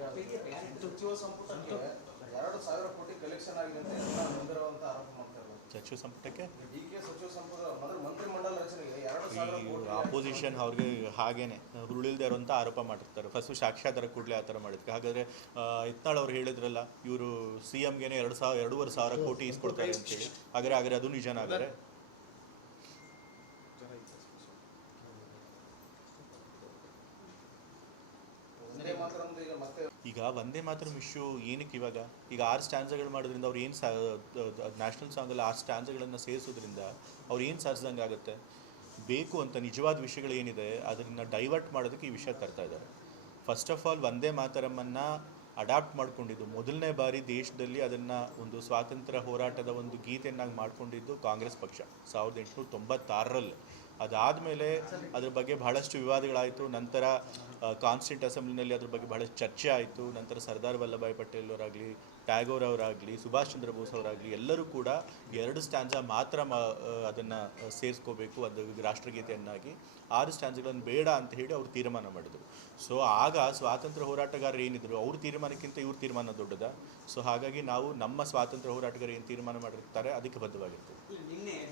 ಸಚಿವ ಸಂಪುಟಕ್ಕೆ 2,000 ಕೋಟಿ ಕಲೆಕ್ಷನ್ ಆಗಿದೆ ಅಂತ ಎಲ್ಲ ಬಂದಿರುವಂತ ಆರೋಪ ಮಾಡ್ತಾರೆ. ಸಚಿವ ಸಂಪುಟಕ್ಕೆ ಡಿಕೆ ಸಚಿವ ಸಂಪುಟ ಮಂತ್ರಿಮಂಡಲ ರಚನೆಗೆ 2,000 ಕೋಟಿ ಆಪೋಸಿಷನ್ ಅವ್ರಿಗೆ ಹಾಗೇನೆ ಹುರುಳಿಲ್ದೇ ಇರುವಂಥ ಆರೋಪ ಮಾಡಿರ್ತಾರೆ. ಫಸ್ಟು ಸಾಕ್ಷ್ಯಾಧಾರ ಕೂಡಲೇ ಆ ಥರ ಮಾಡಿದ್ವಿ. ಹಾಗಾದರೆ ಯತ್ನಾಳ್ ಅವ್ರು ಹೇಳಿದ್ರಲ್ಲ, ಇವರು ಸಿ ಎಮ್ಗೆ 2,500 ಕೋಟಿ ಇಸ್ಕೊಡ್ತಾರೆ ಅಂತೇಳಿ. ಹಾಗಾದ್ರೆ ಅದು ನಿಜನಾಗಾರೆ? ಈಗ ವಂದೇ ಮಾತರಂ ಇಶ್ಯೂ ಏನಕ್ಕೆ ಇವಾಗ? ಈಗ 6 ಸ್ಟ್ಯಾನ್ಸಗಳು ಮಾಡೋದ್ರಿಂದ ಅವ್ರು ಏನು ನ್ಯಾಷನಲ್ ಸಾಂಗಲ್ಲಿ 6 ಸ್ಟ್ಯಾನ್ಸ್ಗಳನ್ನು ಸೇರಿಸೋದ್ರಿಂದ ಅವ್ರು ಏನು ಸಾಧಿಸ್ದಂಗೆ ಆಗುತ್ತೆ? ಬೇಕು ಅಂತ ನಿಜವಾದ ವಿಷಯಗಳು ಏನಿದೆ ಅದನ್ನು ಡೈವರ್ಟ್ ಮಾಡೋದಕ್ಕೆ ಈ ವಿಷಯ ತರ್ತಾ ಇದ್ದಾರೆ. First of all Vande ಮಾತರಮನ್ನು adapt ಮಾಡ್ಕೊಂಡಿದ್ದು ಮೊದಲನೇ ಬಾರಿ ದೇಶದಲ್ಲಿ ಅದನ್ನು ಒಂದು ಸ್ವಾತಂತ್ರ್ಯ ಹೋರಾಟದ ಒಂದು ಗೀತೆಯನ್ನಾಗಿ ಮಾಡ್ಕೊಂಡಿದ್ದು ಕಾಂಗ್ರೆಸ್ ಪಕ್ಷ 1896ರಲ್ಲಿ. ಅದಾದಮೇಲೆ ಅದ್ರ ಬಗ್ಗೆ ಬಹಳಷ್ಟು ವಿವಾದಗಳಾಯಿತು. ನಂತರ ಕಾನ್ಸ್ಟಿಟ್ಯೂಂಟ್ ಅಸೆಂಬ್ಲಿನಲ್ಲಿ ಅದ್ರ ಬಗ್ಗೆ ಬಹಳಷ್ಟು ಚರ್ಚೆ ಆಯಿತು. ನಂತರ ಸರ್ದಾರ್ ವಲ್ಲಭಾಯ್ ಪಟೇಲ್ ಅವರಾಗಲಿ, ಟ್ಯಾಗೋರ್ ಅವರಾಗಲಿ, ಸುಭಾಷ್ ಚಂದ್ರ ಬೋಸ್ ಅವರಾಗಲಿ ಎಲ್ಲರೂ ಕೂಡ 2 ಸ್ಟ್ಯಾನ್ಸ ಮಾತ್ರ ಅದನ್ನು ಸೇರಿಸ್ಕೋಬೇಕು, ಅದು ರಾಷ್ಟ್ರಗೀತೆಯನ್ನಾಗಿ. 6 ಸ್ಟ್ಯಾನ್ಸ್ಗಳನ್ನು ಬೇಡ ಅಂತ ಹೇಳಿ ಅವರು ತೀರ್ಮಾನ ಮಾಡಿದರು. ಸೊ ಆಗ ಸ್ವಾತಂತ್ರ್ಯ ಹೋರಾಟಗಾರರು ಏನಿದ್ರು ಅವ್ರ ತೀರ್ಮಾನಕ್ಕಿಂತ ಇವ್ರ ತೀರ್ಮಾನ ದೊಡ್ಡದ. ಸೊ ಹಾಗಾಗಿ ನಾವು ನಮ್ಮ ಸ್ವಾತಂತ್ರ್ಯ ಹೋರಾಟಗಾರರು ಏನು ತೀರ್ಮಾನ ಮಾಡಿರ್ತಾರೆ ಅದಕ್ಕೆ ಬದ್ಧವಾಗಿರ್ತೀವಿ.